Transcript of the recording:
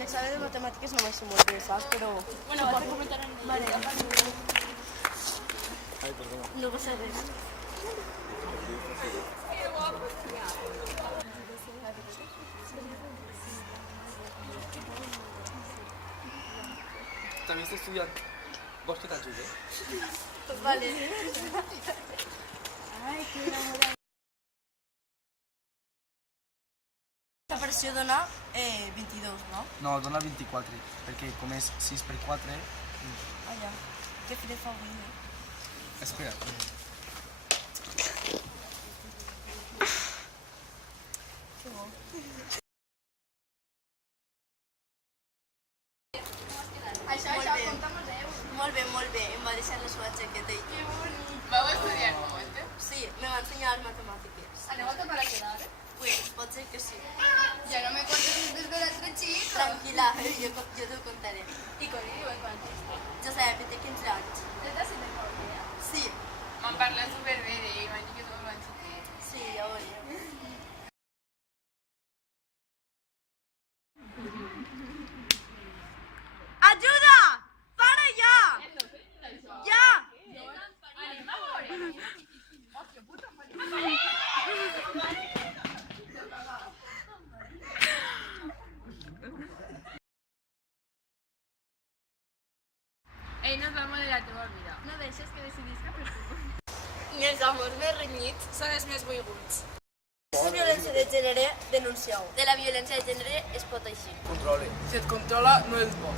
l'examen de matemàtiques no vaig ser molt bé, saps? Però... Bueno, vas a comentar en el... Vale. Ai, perdona. No passa res. També estàs estudiant. Vols que t'ajudi? Vale. La pressió dona 22, no? No, dona 24, perquè com és 6 per 4... Ah, ja. Que fred fa avui, eh? Espera. Que bo. Molt bé, molt bé. Em va deixar la seva jaqueta i... Vau estudiar molt, eh? Sí, me va ensenyar matemàtiques. Aneu a tocar a quedar, eh? Pues, pot ser que sí. Ja no me contes des de l'altre xic. Tranquil·la, jo t'ho contaré. I com diuen quantos? Josep, té 15 anys. Des de 7 de Sí, Me'n parla superbé d'ell, m'han dit que és un bon xiquet. sí, ja ho veuré. Ajuda! Para ja! Ja! Ell no és l'amo de la teva vida. No deixes que decidisca per tu. I els amors més renyits. Són els més volguts. Si és violència de gènere, denuncieu. De la violència de gènere es pot eixir. Controle. Si et controla, no és bo.